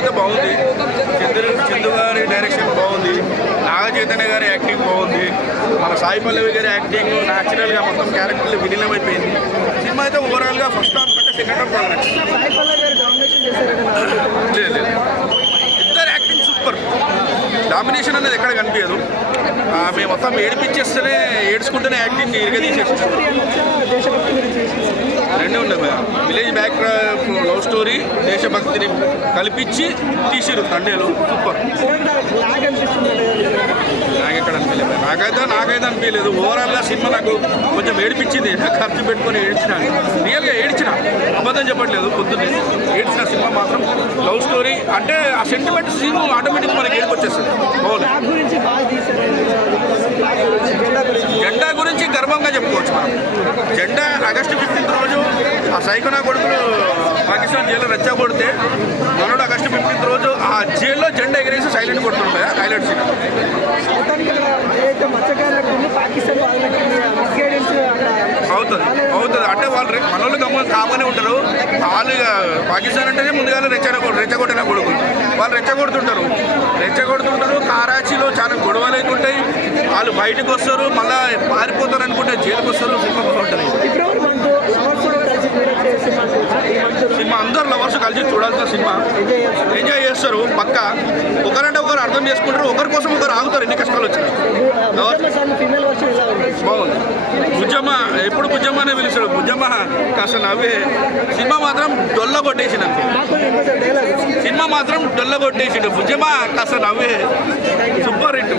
అయితే బాగుంది. చందు గారి డైరెక్షన్ బాగుంది. నాగ చైతన్య గారి యాక్టింగ్ బాగుంది. మన సాయి పల్లవి గారి యాక్టింగ్ న్యాచురల్గా మొత్తం క్యారెక్టర్లు విలీనమైపోయింది. సినిమా అయితే ఓవరాల్గా ఫస్ట్ హాఫ్ కంటే సెకండ్ హాఫ్ బాగా నచ్చింది. లేదు ఇద్దరు యాక్టింగ్ సూపర్. డామినేషన్ అనేది ఎక్కడ కనిపించదు. మేము మొత్తం ఏడిపించేస్తేనే ఏడ్చుకుంటేనే యాక్టింగ్ ఇరుగా తీసేస్తాం. రెండే ఉన్నాయి. విలేజ్ బ్యాక్ లవ్ స్టోరీ దేశభక్తిని కల్పించి తీసిరు తండేలు. సూపర్. నాకెక్కడ అనిపించలేదు. నాకైతే అనిపించలేదు. ఓవరాల్గా సినిమా నాకు కొంచెం ఏడిపించింది. ఖర్చు పెట్టుకొని ఏడ్చిన, రియల్గా ఏడ్చిన, అబద్ధం చెప్పట్లేదు. పొద్దున్నే ఏడ్చిన సినిమా మాత్రం. లవ్ స్టోరీ అంటే ఆ సెంటిమెంట్ సీన్ ఆటోమేటిక్ మనకి ఏడుకొచ్చేస్తుంది. బాగుంది. జెండా గురించి గర్వంగా చెప్పుకోవచ్చు మనం. జెండా ఆగస్టు 15 రోజు ఆ సైకోనా కొడుకులు పాకిస్తాన్ జైల్లో రెచ్చగొడితే మనోడు ఆగస్టు 15 రోజు ఆ జైల్లో జెండా ఎగరేసి సైలెంట్ కొడుతుంటాయి. హైలైట్ సీన్ అవుతుంది. అంటే వాళ్ళు మనోళ్ళు కామనే ఉంటారు. వాళ్ళు పాకిస్తాన్ అంటేనే ముందుగా రెచ్చగొట్టిన కొడుకులు వాళ్ళు రెచ్చగొడుతుంటారు. కరాచీలో చాలా గొడవలు అవుతుంటాయి. వాళ్ళు బయటకు వస్తారు, మళ్ళీ పారిపోతారు అనుకుంటే జైలుకి వస్తారు. సినిమా బాగుంటుంది. సినిమా అందరు లవర్స్ కలిసి చూడాల్సిన సినిమా. ఎంజాయ్ చేస్తారు పక్క. ఒకరంటే ఒకరు అర్థం చేసుకుంటారు. ఒకరి కోసం ఒకరు ఆగుతారు. ఎన్ని కష్టాలు వచ్చినాయి. బాగుంది. బుజ్జమ్మ ఎప్పుడు బుజ్జమ్మనే పిలుస్తాడు. బుజ్జమ్మ కాస్త నవ్వే. సినిమా మాత్రం డొల్ల కొట్టేసిండు. సినిమా మాత్రం డొల్ల కొట్టేసిండు. బుజ్జమ్మ కాస్త నవ్వే. Super hit.